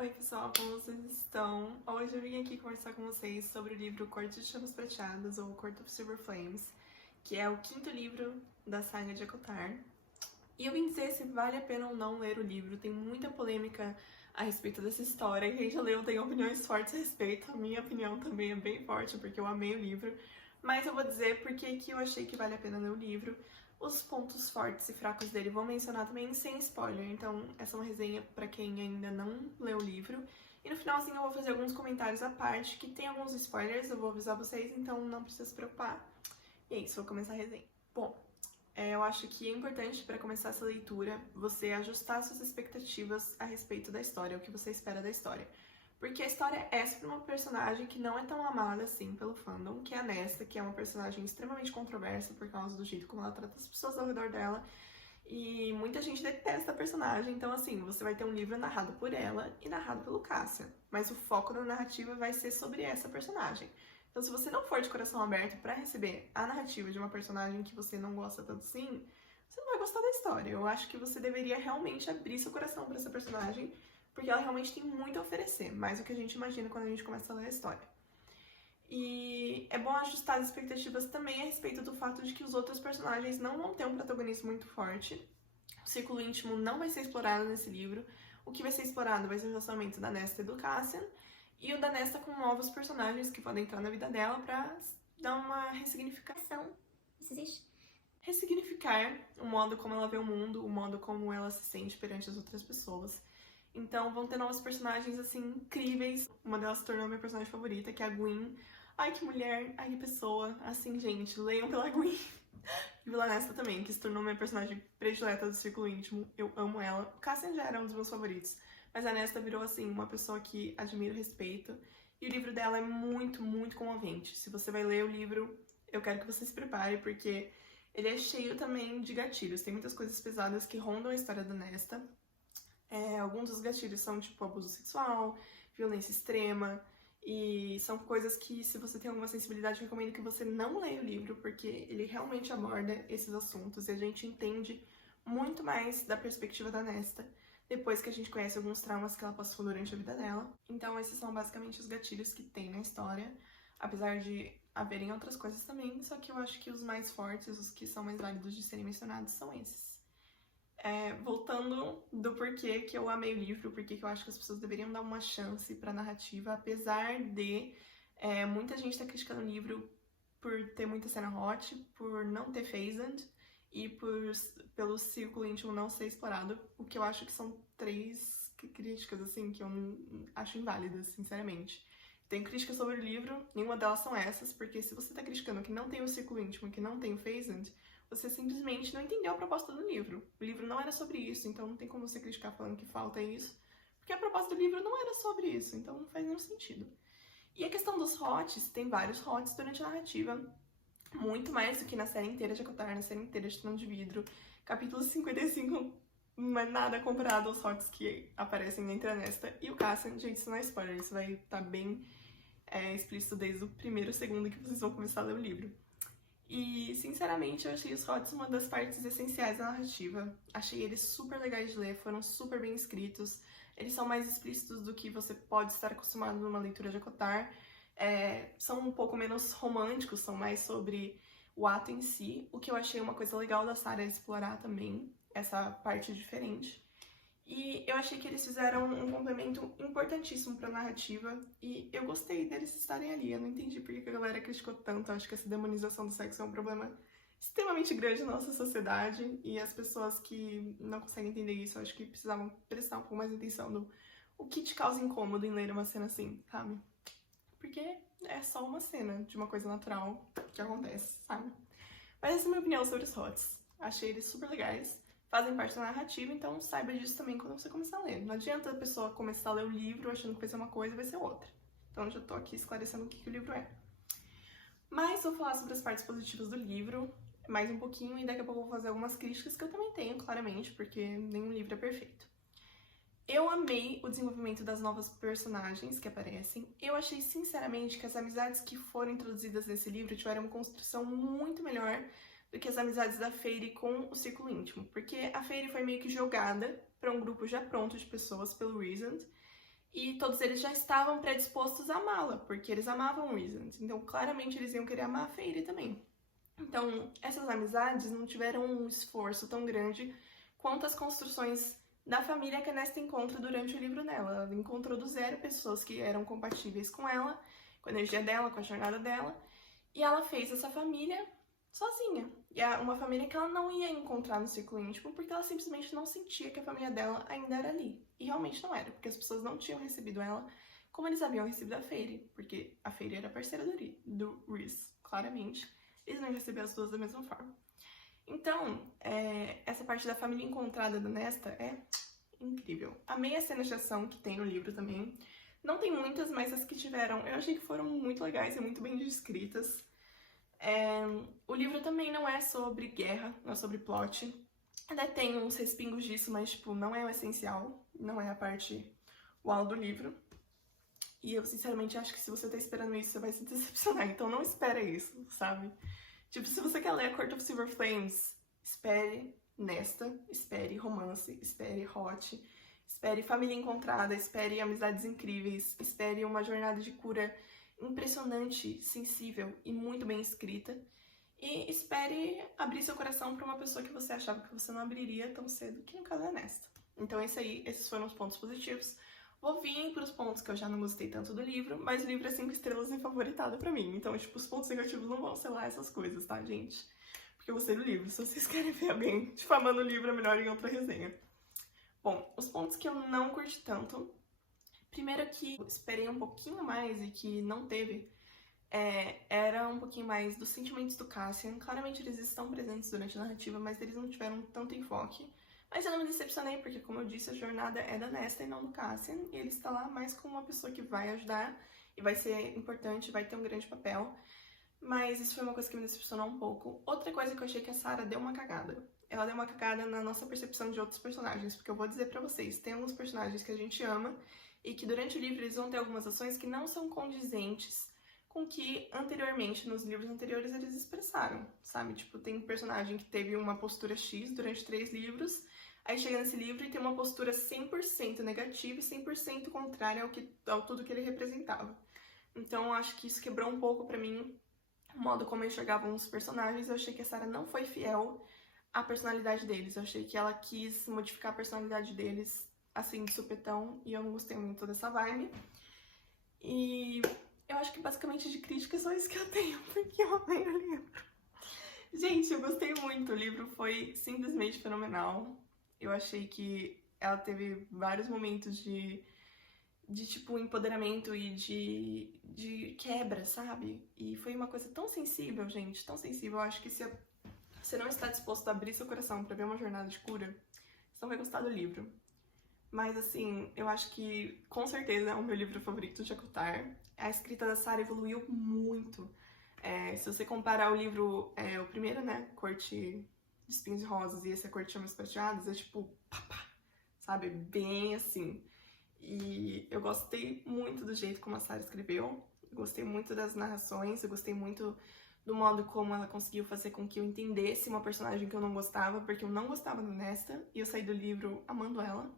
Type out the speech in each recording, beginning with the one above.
Oi pessoal, como vocês estão? Hoje eu vim aqui conversar com vocês sobre o livro Corte de Chamas Prateadas, ou Court of Silver Flames, que é o quinto livro da saga de ACOTAR. E eu vim dizer se vale a pena ou não ler o livro. Tem muita polêmica a respeito dessa história. Quem já leu tem opiniões fortes a respeito. A minha opinião também é bem forte, porque eu amei o livro. Mas eu vou dizer porque que eu achei que vale a pena ler o livro. Os pontos fortes e fracos dele vou mencionar também sem spoiler, então essa é uma resenha para quem ainda não leu o livro. E no finalzinho eu vou fazer alguns comentários à parte, que tem alguns spoilers, eu vou avisar vocês, então não precisa se preocupar. E é isso, vou começar a resenha. Bom, eu acho que é importante para começar essa leitura você ajustar suas expectativas a respeito da história, o que você espera da história. Porque a história é sobre uma personagem que não é tão amada assim pelo fandom, que é a Nesta, que é uma personagem extremamente controversa por causa do jeito como ela trata as pessoas ao redor dela. E muita gente detesta a personagem, então assim, você vai ter um livro narrado por ela e narrado pelo Cassian. Mas o foco da narrativa vai ser sobre essa personagem. Então se você não for de coração aberto para receber a narrativa de uma personagem que você não gosta tanto assim, você não vai gostar da história. Eu acho que você deveria realmente abrir seu coração para essa personagem, porque ela realmente tem muito a oferecer, mais do que a gente imagina quando a gente começa a ler a história. E é bom ajustar as expectativas também a respeito do fato de que os outros personagens não vão ter um protagonismo muito forte. O círculo íntimo não vai ser explorado nesse livro. O que vai ser explorado vai ser o relacionamento da Nesta e do Cassian, e o da Nesta com novos personagens que podem entrar na vida dela pra dar uma ressignificação. Isso existe? Ressignificar o modo como ela vê o mundo, o modo como ela se sente perante as outras pessoas. Então vão ter novos personagens, assim, incríveis. Uma delas se tornou minha personagem favorita, que é a Gwen. Ai, que mulher, ai, que pessoa. Assim, gente, leiam pela Gwen. E pela Nesta também, que se tornou minha personagem predileta do Círculo Íntimo. Eu amo ela. O Cassian já era um dos meus favoritos. Mas a Nesta virou, assim, uma pessoa que admiro e respeito. E o livro dela é muito, muito comovente. Se você vai ler o livro, eu quero que você se prepare, porque ele é cheio também de gatilhos. Tem muitas coisas pesadas que rondam a história da Nesta. Alguns dos gatilhos são tipo abuso sexual, violência extrema, e são coisas que, se você tem alguma sensibilidade, eu recomendo que você não leia o livro, porque ele realmente aborda esses assuntos e a gente entende muito mais da perspectiva da Nesta depois que a gente conhece alguns traumas que ela passou durante a vida dela. Então esses são basicamente os gatilhos que tem na história, apesar de haverem outras coisas também, só que eu acho que os mais fortes, os que são mais válidos de serem mencionados, são esses. Voltando do porquê que eu amei o livro, porquê que eu acho que as pessoas deveriam dar uma chance pra narrativa, apesar de muita gente tá criticando o livro por ter muita cena hot, por não ter phased e pelo círculo íntimo não ser explorado, o que eu acho que são três críticas, assim, que eu acho inválidas, sinceramente. Tenho críticas sobre o livro, nenhuma delas são essas, porque se você tá criticando que não tem o círculo íntimo, que não tem o phased, você simplesmente não entendeu a proposta do livro. O livro não era sobre isso, então não tem como você criticar falando que falta isso, porque a proposta do livro não era sobre isso, então não faz nenhum sentido. E a questão dos hots, tem vários hots durante a narrativa, muito mais do que na série inteira de ACOTAR, na série inteira de Trono de Vidro. Capítulo 55 não é nada comparado aos hots que aparecem entre a Nesta e o Cassian. Gente, isso não é spoiler, isso vai estar bem explícito desde o primeiro segundo que vocês vão começar a ler o livro. E, sinceramente, eu achei os hots uma das partes essenciais da narrativa. Achei eles super legais de ler, foram super bem escritos. Eles são mais explícitos do que você pode estar acostumado numa leitura de ACOTAR. São um pouco menos românticos, são mais sobre o ato em si. O que eu achei uma coisa legal da Sarah explorar também, essa parte diferente. E eu achei que eles fizeram um complemento importantíssimo pra narrativa, e eu gostei deles estarem ali. Eu não entendi por que a galera criticou tanto. Eu acho que essa demonização do sexo é um problema extremamente grande na nossa sociedade, e as pessoas que não conseguem entender isso, eu acho que precisavam prestar um pouco mais atenção no o que te causa incômodo em ler uma cena assim, sabe? Porque é só uma cena de uma coisa natural que acontece, sabe? Mas essa é a minha opinião sobre os hots. Achei eles super legais, fazem parte da narrativa, então saiba disso também quando você começar a ler. Não adianta a pessoa começar a ler o livro achando que vai ser uma coisa e vai ser outra. Então eu já tô aqui esclarecendo o que o livro é. Mas vou falar sobre as partes positivas do livro mais um pouquinho, e daqui a pouco eu vou fazer algumas críticas que eu também tenho, claramente, porque nenhum livro é perfeito. Eu amei o desenvolvimento das novas personagens que aparecem. Eu achei, sinceramente, que as amizades que foram introduzidas nesse livro tiveram uma construção muito melhor do que as amizades da Feyre com o Círculo Íntimo, porque a Feyre foi meio que jogada para um grupo já pronto de pessoas pelo Rhysand, E todos eles já estavam predispostos a amá-la, porque eles amavam Rhysand. Então, claramente, eles iam querer amar a Feyre também. Então, essas amizades não tiveram um esforço tão grande quanto as construções da família que a Nesta encontra durante o livro dela. Ela encontrou do zero pessoas que eram compatíveis com ela, com a energia dela, com a jornada dela, e ela fez essa família sozinha. E é uma família que ela não ia encontrar no círculo íntimo, porque ela simplesmente não sentia que a família dela ainda era ali. E realmente não era, porque as pessoas não tinham recebido ela como eles haviam recebido a Feyre, porque a Feyre era parceira do Rhys, claramente. Eles não iam receber as duas da mesma forma. Então, essa parte da família encontrada da Nesta é incrível. Amei as cenas de ação que tem no livro também. Não tem muitas, mas as que tiveram eu achei que foram muito legais e muito bem descritas. O livro também não é sobre guerra, não é sobre plot. Ainda tem uns respingos disso, mas tipo, não é o essencial, não é a parte uau do livro. E eu sinceramente acho que se você tá esperando isso, você vai se decepcionar, então não espera isso, sabe? Tipo, se você quer ler Court of Silver Flames, espere Nesta, espere romance, espere hot, espere família encontrada, espere amizades incríveis, espere uma jornada de cura impressionante, sensível e muito bem escrita. E espere abrir seu coração para uma pessoa que você achava que você não abriria tão cedo, que no caso é Nesta. Então esses foram os pontos positivos. Vou vir para os pontos que eu já não gostei tanto do livro, mas o livro é 5 estrelas em favoritado pra mim. Então, tipo, os pontos negativos não vão ser lá essas coisas, tá, gente? Porque eu gostei do livro. Se vocês querem ver alguém difamando o livro, é melhor em outra resenha. Bom, os pontos que eu não curti tanto. Primeiro que eu esperei um pouquinho mais e que não teve, era um pouquinho mais dos sentimentos do Cassian. Claramente eles estão presentes durante a narrativa, mas eles não tiveram tanto enfoque. Mas eu não me decepcionei, porque, como eu disse, a jornada é da Nesta e não do Cassian, e ele está lá mais como uma pessoa que vai ajudar, e vai ser importante, vai ter um grande papel. Mas isso foi uma coisa que me decepcionou um pouco. Outra coisa que eu achei que a Sarah deu uma cagada. Ela deu uma cagada na nossa percepção de outros personagens, porque eu vou dizer pra vocês, tem alguns personagens que a gente ama, e que durante o livro eles vão ter algumas ações que não são condizentes com que anteriormente, nos livros anteriores, eles expressaram, sabe? Tipo, tem um personagem que teve uma postura X durante 3 livros, aí chega nesse livro e tem uma postura 100% negativa e 100% contrária ao tudo que ele representava. Então, eu acho que isso quebrou um pouco pra mim o modo como eu enxergava os personagens. Eu achei que a Sarah não foi fiel à personalidade deles. Eu achei que ela quis modificar a personalidade deles, assim, de supetão, e eu não gostei muito dessa vibe. E eu acho que basicamente de crítica é só isso que eu tenho, porque eu amei o livro. Gente, eu gostei muito, o livro foi simplesmente fenomenal. Eu achei que ela teve vários momentos de tipo, empoderamento e de quebra, sabe? E foi uma coisa tão sensível, gente, tão sensível. Eu acho que se você não está disposto a abrir seu coração pra ver uma jornada de cura, você não vai gostar do livro. Mas, assim, eu acho que, com certeza, é o meu livro favorito de ACOTAR. A escrita da Sarah evoluiu muito. Se você comparar o livro, o primeiro, né, Corte de Espinhos e Rosas, e esse é Corte de Chamas Prateadas, é tipo, pá, pá, sabe? Bem assim. E eu gostei muito do jeito como a Sarah escreveu. Eu gostei muito das narrações, eu gostei muito do modo como ela conseguiu fazer com que eu entendesse uma personagem que eu não gostava, porque eu não gostava da Nesta, e eu saí do livro amando ela.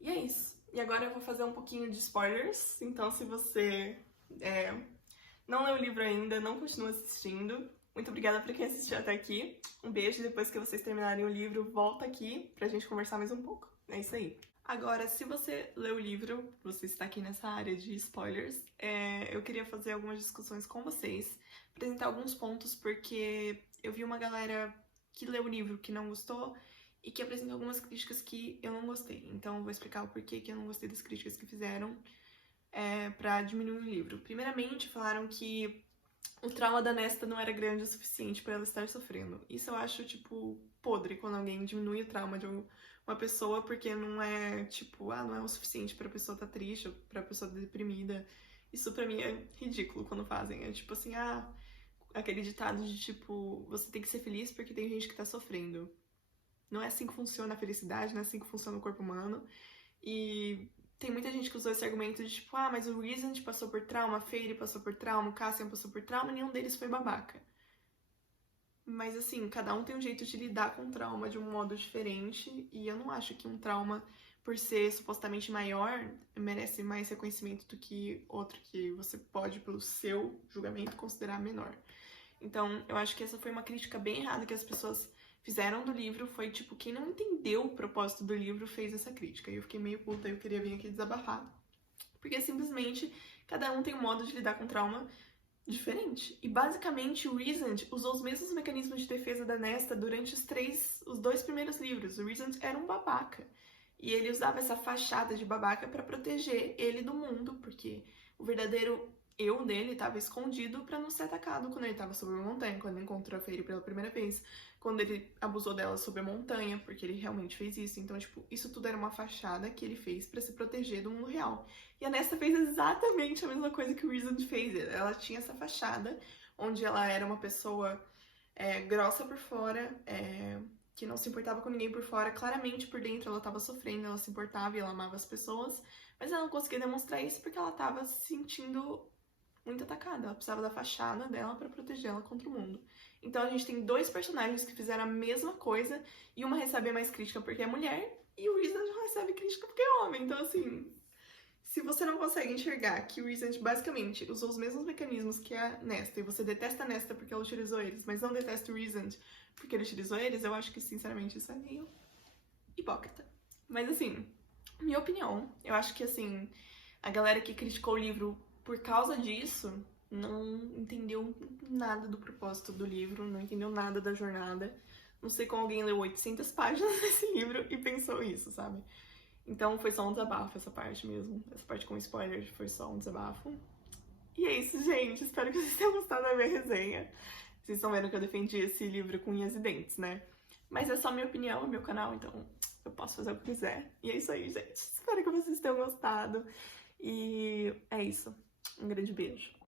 E é isso. E agora eu vou fazer um pouquinho de spoilers, então se você não leu o livro ainda, não continua assistindo, muito obrigada por quem assistiu até aqui. Um beijo, depois que vocês terminarem o livro, volta aqui pra gente conversar mais um pouco. É isso aí. Agora, se você leu o livro, você está aqui nessa área de spoilers, eu queria fazer algumas discussões com vocês, apresentar alguns pontos, porque eu vi uma galera que leu o livro que não gostou e que apresentou algumas críticas que eu não gostei. Então, eu vou explicar o porquê que eu não gostei das críticas que fizeram pra diminuir o livro. Primeiramente, falaram que o trauma da Nesta não era grande o suficiente pra ela estar sofrendo. Isso eu acho, tipo, podre, quando alguém diminui o trauma de uma pessoa porque não é, tipo, não é o suficiente pra pessoa estar triste ou pra pessoa estar deprimida. Isso pra mim é ridículo quando fazem. É tipo assim, aquele ditado de tipo, você tem que ser feliz porque tem gente que tá sofrendo. Não é assim que funciona a felicidade, não é assim que funciona o corpo humano. E tem muita gente que usou esse argumento de tipo, mas o Rhysand passou por trauma, a Feyre passou por trauma, o Cassian passou por trauma, nenhum deles foi babaca. Mas assim, cada um tem um jeito de lidar com o trauma de um modo diferente, e eu não acho que um trauma por ser supostamente maior, merece mais reconhecimento do que outro que você pode, pelo seu julgamento, considerar menor. Então, eu acho que essa foi uma crítica bem errada que as pessoas fizeram do livro. Foi tipo, quem não entendeu o propósito do livro fez essa crítica. E eu fiquei meio puta, eu queria vir aqui desabafar. Porque simplesmente cada um tem um modo de lidar com trauma diferente. E basicamente o Rhysand usou os mesmos mecanismos de defesa da Nesta durante os dois primeiros livros. O Rhysand era um babaca. E ele usava essa fachada de babaca pra proteger ele do mundo, porque o verdadeiro eu dele estava escondido pra não ser atacado quando ele estava sobre a montanha, quando ele encontrou a Feyre pela primeira vez, quando ele abusou dela sobre a montanha, porque ele realmente fez isso. Então, tipo, isso tudo era uma fachada que ele fez pra se proteger do mundo real. E a Nesta fez exatamente a mesma coisa que o Rhysand fez. Ela tinha essa fachada, onde ela era uma pessoa grossa por fora, que não se importava com ninguém por fora. Claramente, por dentro, ela estava sofrendo, ela se importava e ela amava as pessoas, mas ela não conseguia demonstrar isso porque ela estava se sentindo muito atacada. Ela precisava da fachada dela pra proteger ela contra o mundo. Então a gente tem dois personagens que fizeram a mesma coisa e uma recebe mais crítica porque é mulher e o Rhysand não recebe crítica porque é homem. Então, assim, se você não consegue enxergar que o Rhysand basicamente usou os mesmos mecanismos que a Nesta e você detesta a Nesta porque ela utilizou eles, mas não detesta o Rhysand porque ele utilizou eles, eu acho que, sinceramente, isso é meio hipócrita. Mas, assim, minha opinião, eu acho que, assim, a galera que criticou o livro por causa disso não entendeu nada do propósito do livro, não entendeu nada da jornada. Não sei como alguém leu 800 páginas desse livro e pensou isso, sabe? Então foi só um desabafo essa parte mesmo. Essa parte com spoiler foi só um desabafo. E é isso, gente. Espero que vocês tenham gostado da minha resenha. Vocês estão vendo que eu defendi esse livro com unhas e dentes, né? Mas é só minha opinião, é meu canal, então eu posso fazer o que quiser. E é isso aí, gente. Espero que vocês tenham gostado. E é isso. Um grande beijo.